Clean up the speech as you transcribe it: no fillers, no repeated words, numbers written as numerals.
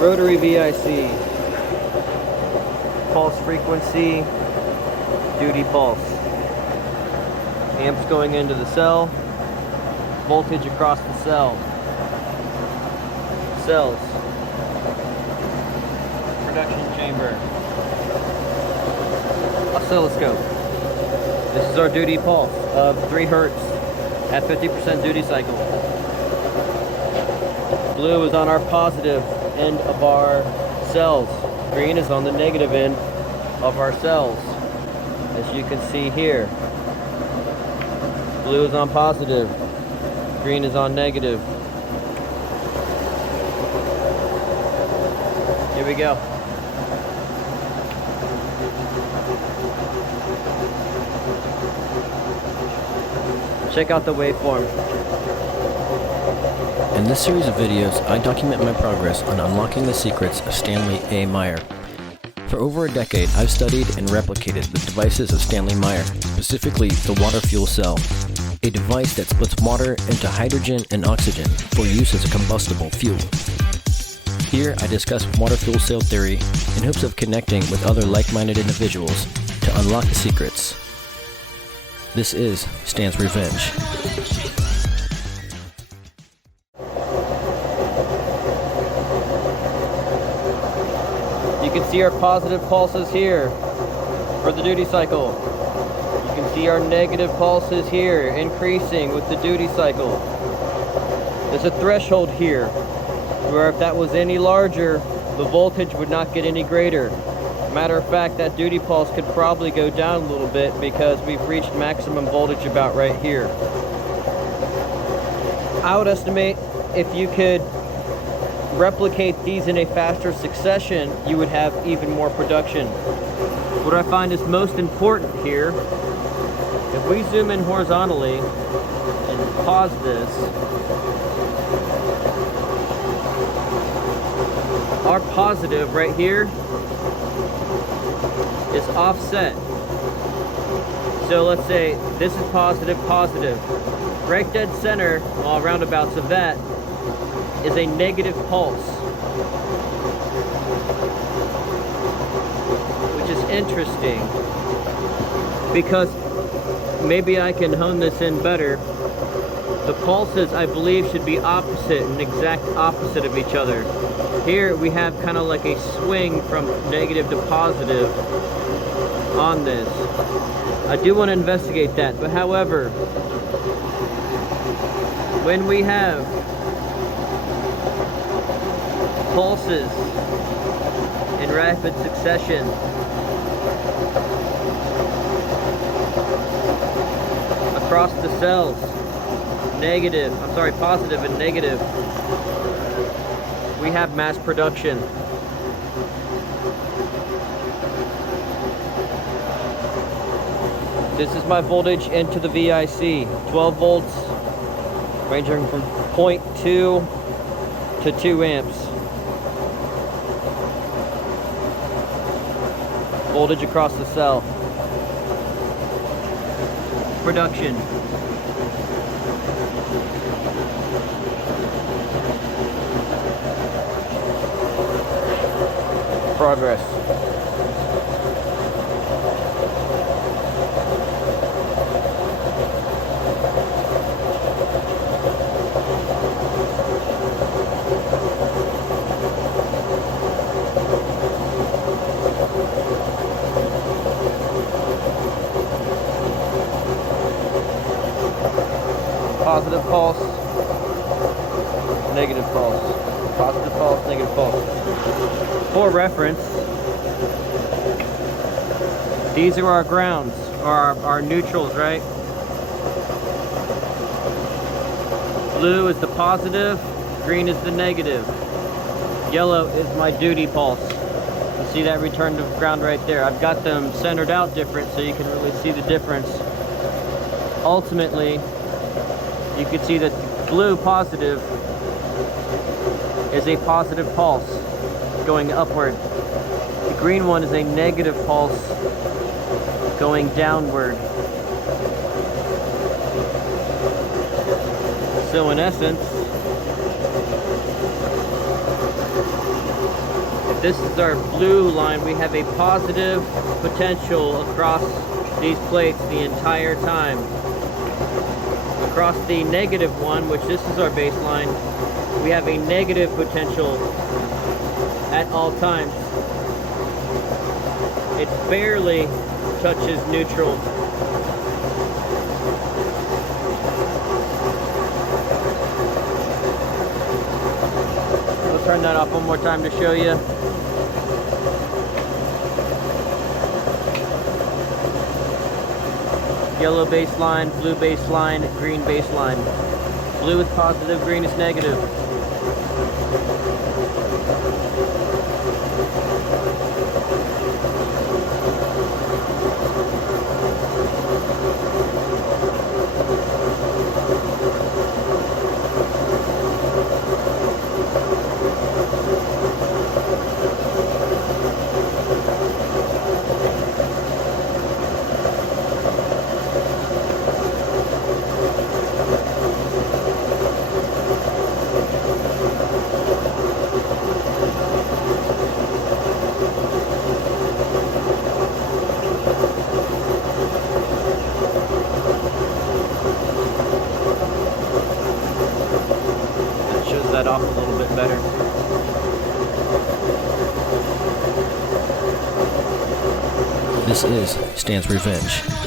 Rotary VIC, pulse frequency, duty pulse. Amps going into the cell, voltage across the cell. Cells, production chamber, oscilloscope. This is our duty pulse of 3 Hertz at 50% duty cycle. Blue is on our positive end of our cells. Green is on the negative end of our cells, as you can see here. Blue is on positive, green is on negative. Here we go. Check out the waveform. In this series of videos, I document my progress on unlocking the secrets of Stanley A. Meyer. For over a decade, I've studied and replicated the devices of Stanley Meyer, specifically the water fuel cell, a device that splits water into hydrogen and oxygen for use as a combustible fuel. Here, I discuss water fuel cell theory in hopes of connecting with other like-minded individuals to unlock the secrets. This is Stan's Revenge. You can see our positive pulses here for the duty cycle. You can see our negative pulses here increasing with the duty cycle. There's a threshold here where if that was any larger, the voltage would not get any greater. Matter of fact, that duty pulse could probably go down a little bit because we've reached maximum voltage about right here. I would estimate if you could replicate these in a faster succession, you would have even more production. What I find is most important here, if we zoom in horizontally and pause this, our positive right here is offset. So let's say this is positive, positive. Right dead center, all roundabouts of that, is a negative pulse, which is interesting because maybe I can hone this in better. The pulses, I believe, should be opposite, an exact opposite of each other. Here we have kind of like a swing from negative to positive on this. I do want to investigate that, but however, when we have pulses in rapid succession, across the cells, positive and negative, we have mass production. This is my voltage into the VIC, 12 volts, ranging from 0.2 to 2 amps. Voltage across the cell. Production. Progress. Positive pulse, negative pulse, positive pulse, negative pulse. For reference, these are our grounds, or our neutrals, right? Blue is the positive, green is the negative. Yellow is my duty pulse. You see that return to ground right there. I've got them centered out different so you can really see the difference. Ultimately, you can see that the blue positive is a positive pulse going upward. The green one is a negative pulse going downward. So in essence, This is our blue line. We have a positive potential across these plates the entire time. Across the negative one, which this is our baseline, we have a negative potential at all times. It barely touches neutral. I'll turn that off one more time to show you. Yellow baseline, blue baseline, green baseline. Blue is positive, green is negative. That off a little bit better. This is Stan's Revenge.